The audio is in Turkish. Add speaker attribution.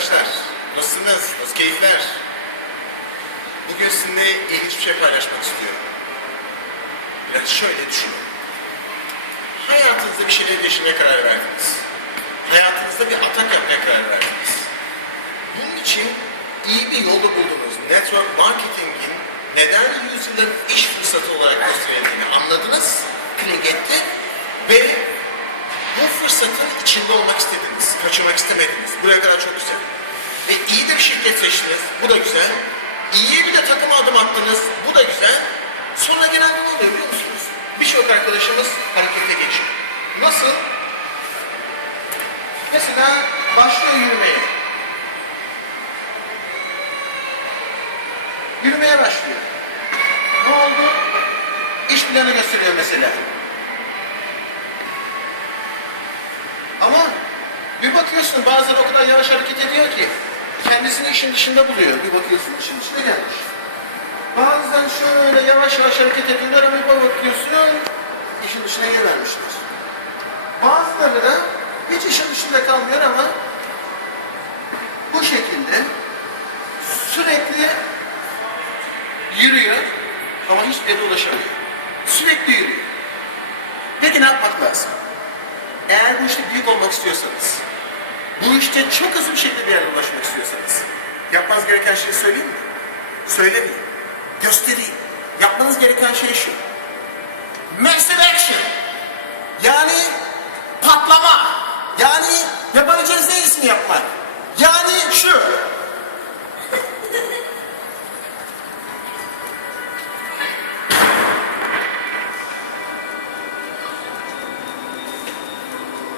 Speaker 1: arkadaşlar. Nasılsınız? Nasıl keyifler? Bugün sizinle ilginç bir şey paylaşmak istiyorum. Biraz şöyle düşünün. Hayatınızda bir şeyleri değiştirmeye karar verdiniz. Hayatınızda bir atak yapmaya karar verdiniz. Bunun için iyi bir yolu buldunuz. Network marketingin neden yüzyılların iş fırsatı olarak gösterildiğini anladınız, klik etti ve bu fırsatın içinde olmak istediniz, kaçırmak istemediniz. Buraya kadar çok güzel. Ve iyi de bir şirket seçtiniz, bu da güzel. İyiye bir de takıma adım attınız, bu da güzel. Sonra genelde ne oluyor biliyor musunuz? Birçok arkadaşımız harekete geçiyor. Nasıl? Mesela başlıyor yürümeye. Yürümeye başlıyor. Ne oldu? İş planı gösteriyor mesela. Ama bir bakıyorsun bazen o kadar yavaş hareket ediyor ki kendisini işin dışında buluyor. Bir bakıyorsun işin dışına gelmiş. Bazen şöyle yavaş yavaş hareket ediyorlar ama bir bakıyorsun işin dışına gelivermişler. Bazıları da hiç işin dışında kalmıyor ama bu şekilde sürekli yürüyor ama hiçbir yere ulaşamıyor. Sürekli yürüyor. Peki ne yapmak lazım? Eğer bu işte büyük olmak istiyorsanız, bu işte çok hızlı bir şekilde bir yerlere ulaşmak istiyorsanız, yapmanız gereken şeyi söyleyeyim mi? Söylemeyeyim. Göstereyim. Yapmanız gereken şey şu. Massive action. Yani patlama. Yani yapabileceğiniz en iyisini yapmak.